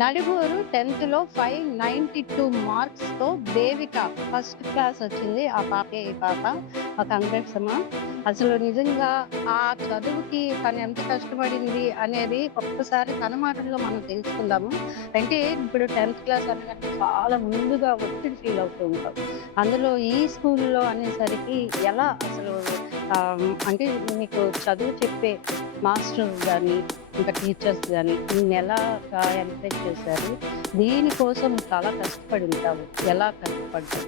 నలుగురు 10థ్‌లో 592 మార్క్స్‌తో Devika first class వచ్చింది. ఆ పాపే ఈ పాప. కంగ్రాట్స్ అమ్మా. అసలు నిజంగా ఆ చదువుకి తను ఎంత కష్టపడింది అనేది ఒక్కసారి తన మాటల్లో మనం తెలుసుకుందాము. అంటే ఇప్పుడు 10థ్ క్లాస్ అనగానే చాలా ముందుగా ఒత్తిడి ఫీల్ అవుతూ ఉంటాం. అందులో ఈ స్కూల్‌లో అనేసరికి ఎలా అసలు అంటే మీకు చదువు చెప్పే మాస్టర్స్ గాని, ఇంకా టీచర్స్ గాని నిన్నెలాగా ఎంకరేజ్ చేశారు? దీనికోసం చాలా కష్టపడి ఉంటావు. ఎలా కష్టపడ్డావు?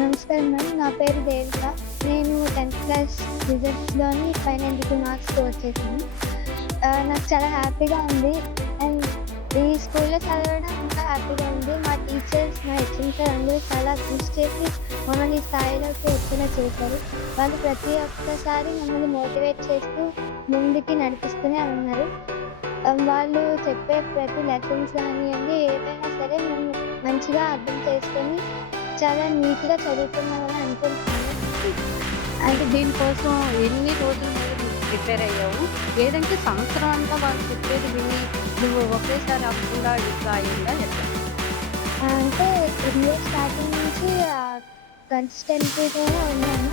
నమస్కారం మేడం. నా పేరు దేవిక. నేను 10థ్ క్లాస్ రిజల్ట్స్‌లోని 592 మార్క్స్ స్కోర్ చేశాను. నాకు చాలా హ్యాపీగా ఉంది. అండ్ ఈ స్కూల్‌లో చదవడం ఇంకా హ్యాపీగా ఉంది. మా టీచర్స్, మా హెచ్ఎం సార్ అందరూ చాలా కృషి చేసి మమ్మల్ని ఈ స్థాయిలోకి వచ్చేలా చేశారు. వాళ్ళు ప్రతి ఒక్కసారి మమ్మల్ని మోటివేట్ చేస్తూ ముందుకి నడిపిస్తూనే ఉన్నారు. వాళ్ళు చెప్పే ప్రతి లెసన్స్ కానియ్యండి, ఏవైనా సరే మేము మంచిగా అర్థం చేసుకొని చాలా నీట్‌గా చదువుతున్నామని అనుకుంటున్నాను. అంటే దీనికోసం ఎన్ని రోజులు నువ్వు ప్రిపేర్ అయ్యావు? లేదంటే సంవత్సరం అంతా వాళ్ళు చెప్పేది విని నువ్వు ఒకేసారి అవ్వకుండా ఇట్లా అయిందా ఎట్లా? అంటే ఇయర్ స్టార్టింగ్ నుంచి కన్సిస్టెన్సీ‌తోనే ఉన్నాను.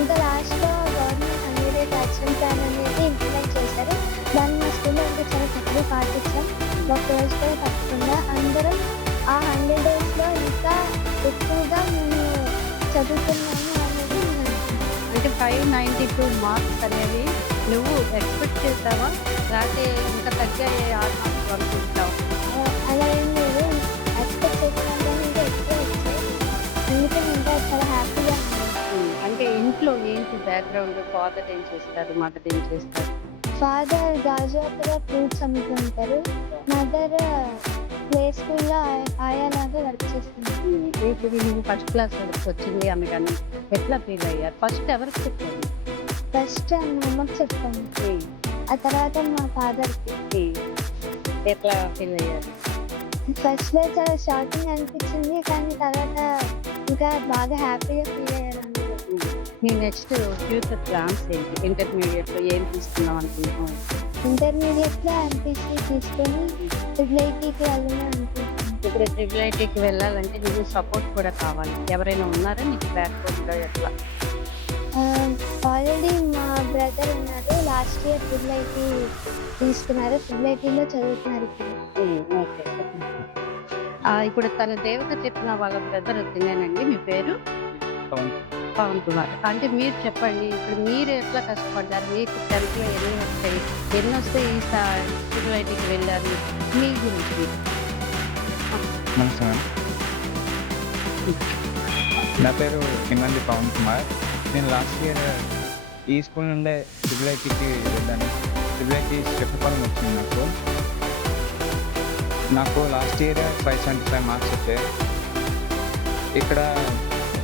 ఇంకా లాస్ట్‌లో గవర్నమెంట్ 100 డేస్ యాక్షన్ ప్లాన్ అనేది ఇంప్లిమెంట్ చేశారు. దాన్ని మా స్కూల్‌లో ఇంకా చాలా చక్కగా పాటించాం. ఒక్కరోజు కూడా తప్పకుండా అందరం ఆ 100 డేస్‌లో ఇంకా ఎక్కువగా మేము చదువుతున్నాము అనేది నేను అనుకుంటున్నాను. అంటే 592 మార్క్స్ అనేవి నువ్వు ఎక్స్‌పెక్ట్ చేసావా? లేతే ఇంకా తగ్గాయి 6 మార్క్స్ అనుకుంటున్నావా? అలా ఏం లేదు. ఎక్స్‌పెక్ట్ చేసిన దానికన్నా ఇంకా ఎక్కువే వచ్చాయి. అందుకే నేను ఇంకా చాలా హ్యాపీగా ఉన్నాను. అంటే ఇంట్లో ఏంటి బ్యాక్‌గ్రౌండ్? ఫాదర్ ఏం చేస్తారు? మదర్ ఏం చేస్తారు? ఫాదర్ గాజువాకలో ఫ్రూట్స్ అమ్ముతుంటారు. మదర్ ప్లే స్కూల్‌లో ఆయాలాగా వర్క్ చేస్తుంది. ఇప్పుడు నువ్వు ఫస్ట్ క్లాస్ వరకొచ్చింది అనగానే ఎట్లా ఫీల్ అయ్యారు? ఫస్ట్ ఎవరికి చెప్పారు? ఫస్ట్ మా అమ్మకి చెప్పాను. హ్మ్. ఆ తర్వాత మా ఫాదర్‌కి. హ్మ్. ఎట్లా ఫీల్ అయ్యారు? ఫస్ట్‌లో చాలా షాకింగ్ అనిపించింది. కానీ తర్వాత ఇంకా బాగా హ్యాపీగా ఫీల్ అయ్యారు అందరూ. నీ నెక్స్ట్ ఫ్యూచర్ ప్లాన్స్ ఏంటి? ఇంటర్మీడియేట్‌లో ఏం తీసుకుందాం అనుకుంటున్నావు? ఇంటర్మీడియేట్‌లో ఎంపీసీ తీసుకొని ట్రిపుల్ ఐటీకి వెళ్ళాలని అనుకుంటున్నాను. ఇప్పుడు ట్రిపుల్ ఐటీకి వెళ్ళాలంటే నీకు సపోర్ట్ కూడా కావాలి. ఎవరైనా ఉన్నారా నీకు బ్యాక్‌బోన్‌గా ఎట్లా? ఆల్రెడీ మా బ్రదర్ ఉన్నారు. లాస్ట్ ఇయర్ ట్రిపుల్ ఐటీ తీసుకున్నారు. ట్రిపుల్ ఐటీలో చదువుతున్నారు ఇప్పుడు. ఓకే. ఇప్పుడు తన దేవత చెప్పిన వాళ్ళ బ్రదర్ తినేనండి మీ పేరు? అవును. పవన్ కుమార్. అంటే మీరు చెప్పండి. ఇప్పుడు మీరు ఎట్లా కష్టపడ్డారు? మీకు 10థ్‌లో ఎన్ని వచ్చాయి? ఎన్నొస్తే ఈ ట్రిపుల్ ఐటీకి వెళ్లారు? మీ గురించి. నమస్తే మేడం. నా పేరు ఇన్వంది పవన్ కుమార్. నేను లాస్ట్ ఇయర్ ఈ స్కూల్ నుండే ట్రిపుల్ ఐటీకి వెళ్ళాను. ట్రిపుల్ ఐటీ శ్రీకాకుళం వచ్చింది నాకు. నాకు లాస్ట్ ఇయర్ 575 మార్క్స్ వచ్చాయి. ఇక్కడ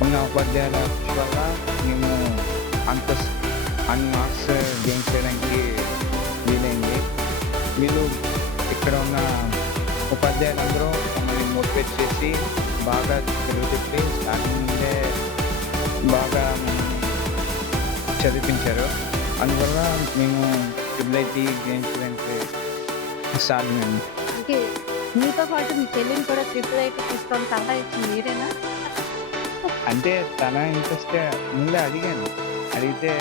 ఉన్న ఉపాధ్యాయుల వల్ల మేము అంత అన్ని మార్క్స్ గెయిన్ చేయడానికి వీలైంది. వీళ్ళు ఇక్కడ ఉన్న ఉపాధ్యాయులందరూ మమ్మల్ని మోటివేట్ చేసి బాగా తెలుగు చెప్పి స్టార్టింగ్ నుండే బాగా చదివించారు. అందువల్ల మేము ట్రిపుల్ ఐటీ గెయిన్ చేయడానికి సాధ్యమైంది. అంటే మీతో పాటు మీ చెల్లిని కూడా ట్రిపుల్ ఐటీ తీసుకొని సలహా ఇచ్చింది మీరేనా? అంటే తన ఇంట్రెస్ట్ ముందే అడిగాను. అడిగితే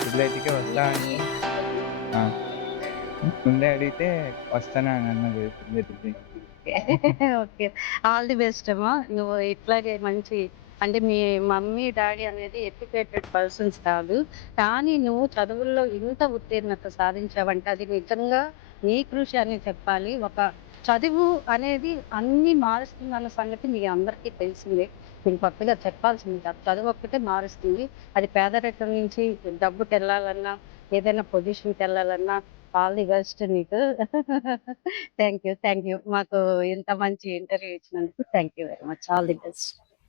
ట్రిపుల్ ఐటీకే వస్తా అని ఆ! ముందే అడిగితే వస్తానని అన్నది ట్రిపుల్ ఐటీకి. ఓకే. ఆల్ ది బెస్ట్ అమ్మా. నువ్వు ఇట్లాగే మంచి అంటే మీ మమ్మీ, డ్యాడీ అనేది ఎడ్యుకేటెడ్ పర్సన్స్ కాదు. కానీ నువ్వు చదువుల్లో ఇంత ఉత్తీర్ణత సాధించావంటే అది నిజంగా నీ కృషి అనే చెప్పాలి. ఒక చదువు అనేది అన్నీ మారుస్తుందన్న సంగతి మీ అందరికీ తెలిసిందే. నేను కొత్తగా చెప్పాల్సింది కాదు. చదువు ఒక్కటే మారుస్తుంది. అది పేదరికం నుంచి డబ్బుకెళ్ళాలన్నా, ఏదైనా పొజిషన్‌కెళ్ళాలన్నా ఆల్ ది బెస్ట్ నీకు. Thank you. మాకు ఇంత మంచి ఇంటర్వ్యూ ఇచ్చినందుకు thank you very much. All the best.